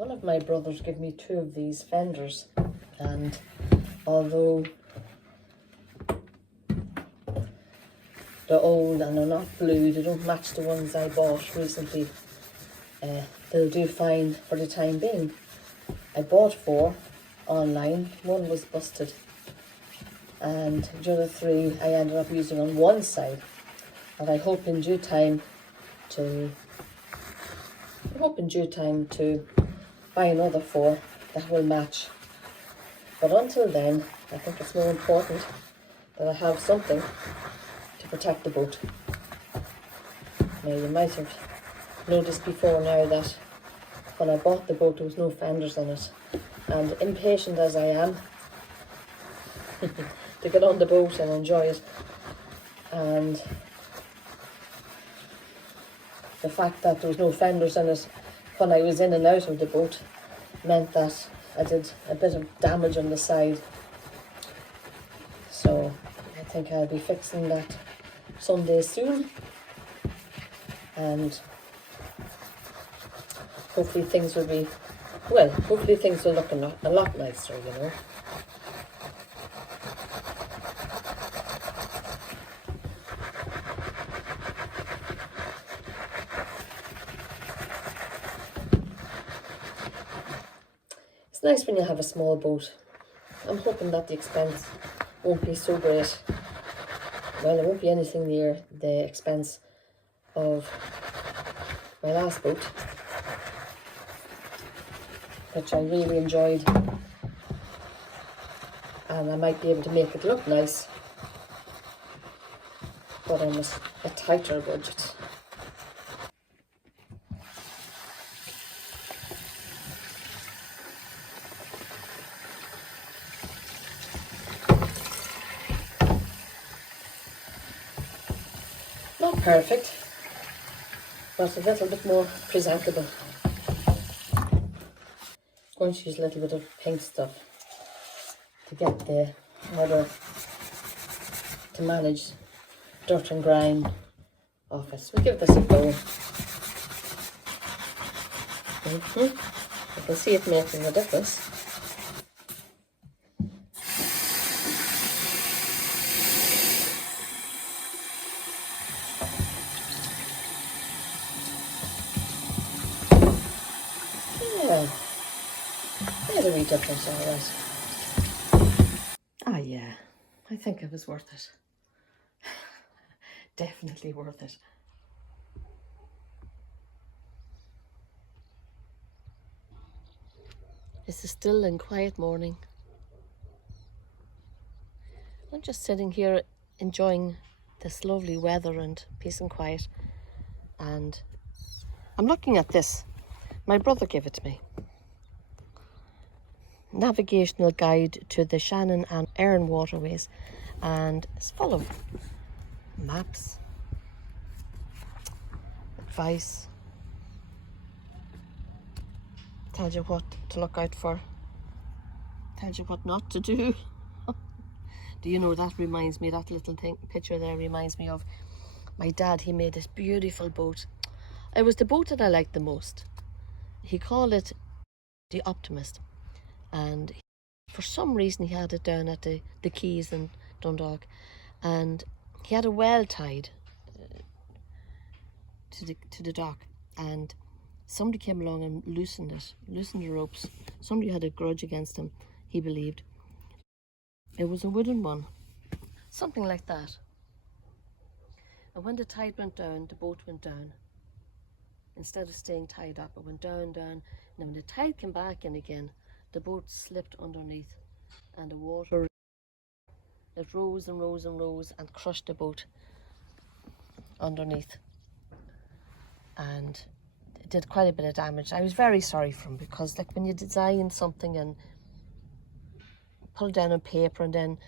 One of my brothers gave me 2 of these fenders, and although they're old and they're not blue, they don't match the ones I bought recently, they'll do fine for the time being. I bought 4 online, 1 was busted, and the other 3 I ended up using on one side, and I hope in due time to buy another 4 that will match. But until then, I think it's more important that I have something to protect the boat. Now, you might have noticed before now that when I bought the boat there was no fenders in it, and impatient as I am to get on the boat and enjoy it, and the fact that there was no fenders in it when I was in and out of the boat meant that I did a bit of damage on the side. So I think I'll be fixing that someday soon, and hopefully things will be, well, hopefully things will look a lot nicer, you know. It's nice when you have a small boat. I'm hoping that the expense won't be so great. Well, it won't be anything near the expense of my last boat, which I really enjoyed, and I might be able to make it look nice, but on a tighter budget. Not perfect, but a little bit more presentable. Going to use a little bit of pink stuff to get the harder to manage dirt and grime off it. So we'll give this a go. I can see it making a difference. Yeah, there's a wee difference, all right. Ah, yeah, I think it was worth it. Definitely worth it. It's a still and quiet morning. I'm just sitting here enjoying this lovely weather and peace and quiet, and I'm looking at this. My brother gave it to me. Navigational guide to the Shannon and Erne waterways, and it's full of maps, advice, tells you what to look out for, tells you what not to do. Do you know, that reminds me, that little picture there reminds me of my dad. He made this beautiful boat. It was the boat that I liked the most. He called it the Optimist, and for some reason he had it down at the quays in Dundalk, and he had a well tied to the dock, and somebody came along and loosened the ropes. Somebody had a grudge against him, he believed. It was a wooden one, something like that. And when the tide went down, the boat went down. Instead of staying tied up, it went down, down. And then when the tide came back in again, the boat slipped underneath, and the water, it rose and rose and rose and crushed the boat underneath, and it did quite a bit of damage. I was very sorry for him, because like when you design something and put it down on paper, and then,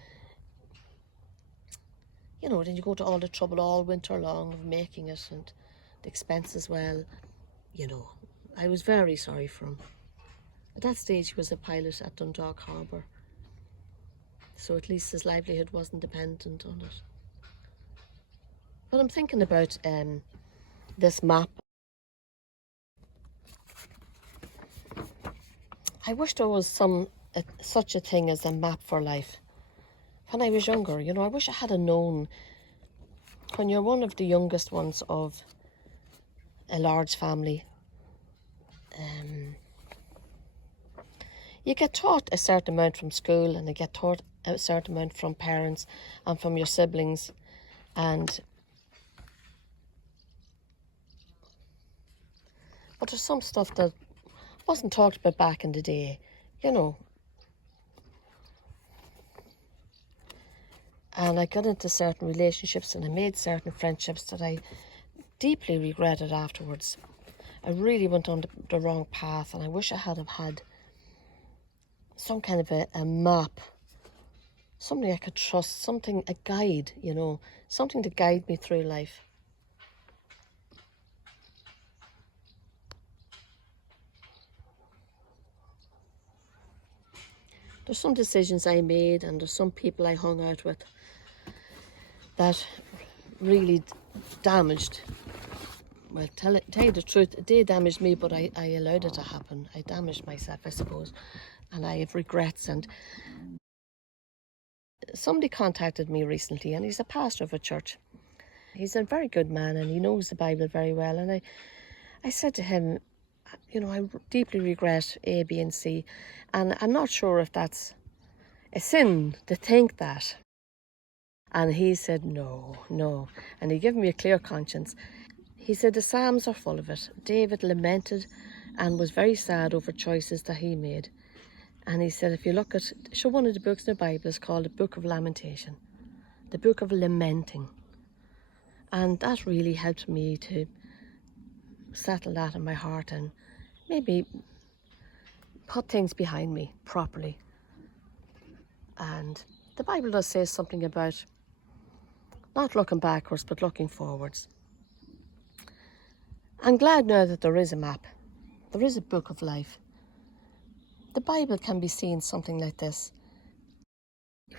you know, then you go to all the trouble all winter long of making it, and the expense as well, you know. I was very sorry for him. At that stage he was a pilot at Dundalk Harbour, so at least his livelihood wasn't dependent on it. But I'm thinking about this map. I wish there was such a thing as a map for life. When I was younger, you know, I wish I had known. When you're one of the youngest ones of a large family, you get taught a certain amount from school, and you get taught a certain amount from parents and from your siblings, but there's some stuff that wasn't talked about back in the day, you know. And I got into certain relationships and I made certain friendships that I deeply regretted afterwards. I really went on the wrong path, and I wish I had have had some kind of a map, something I could trust, a guide, you know, something to guide me through life. There's some decisions I made, and there's some people I hung out with that really damaged. Well, tell you the truth, they damaged me, but I allowed it to happen. I damaged myself, I suppose, and I have regrets. And somebody contacted me recently, and he's a pastor of a church. He's a very good man, and he knows the Bible very well. And I said to him, you know, I deeply regret A, B, and C, and I'm not sure if that's a sin to think that. And he said, no. And he gave me a clear conscience. He said the Psalms are full of it. David lamented and was very sad over choices that he made. And he said, if you look at, one of the books in the Bible is called the Book of Lamentation, the Book of Lamenting. And that really helped me to settle that in my heart and maybe put things behind me properly. And the Bible does say something about not looking backwards, but looking forwards. I'm glad now that there is a map. There is a book of life. The Bible can be seen something like this.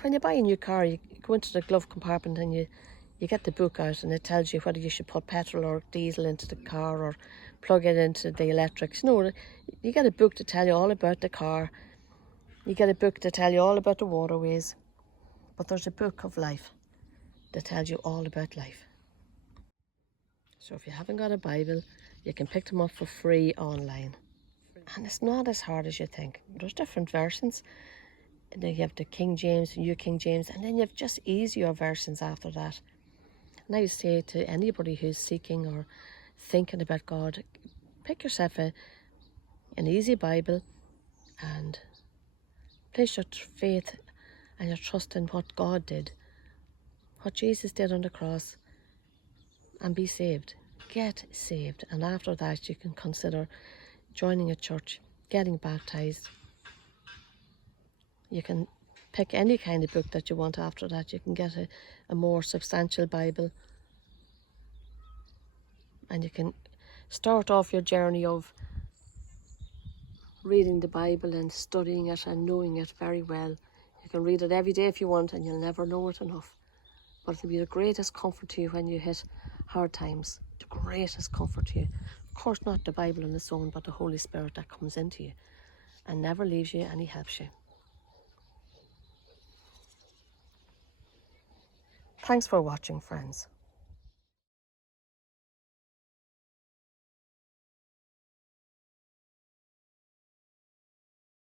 When you buy a new car, you go into the glove compartment and you get the book out, and it tells you whether you should put petrol or diesel into the car or plug it into the electrics. No, you get a book to tell you all about the car. You get a book to tell you all about the waterways. But there's a book of life that tells you all about life. So if you haven't got a Bible, you can pick them up for free online. And it's not as hard as you think. There's different versions. And then you have the King James, New King James, and then you have just easier versions after that. And I say to anybody who's seeking or thinking about God, pick yourself an easy Bible and place your faith and your trust in what God did, what Jesus did on the cross, and be saved. Get saved. And after that, you can consider joining a church, getting baptized. You can pick any kind of book that you want after that. You can get a more substantial Bible. And you can start off your journey of reading the Bible and studying it and knowing it very well. You can read it every day if you want, and you'll never know it enough. But it'll be the greatest comfort to you when you hit hard times. The greatest comfort to you. Of course, not the Bible on its own, but the Holy Spirit that comes into you and never leaves you, and He helps you. Thanks for watching, friends.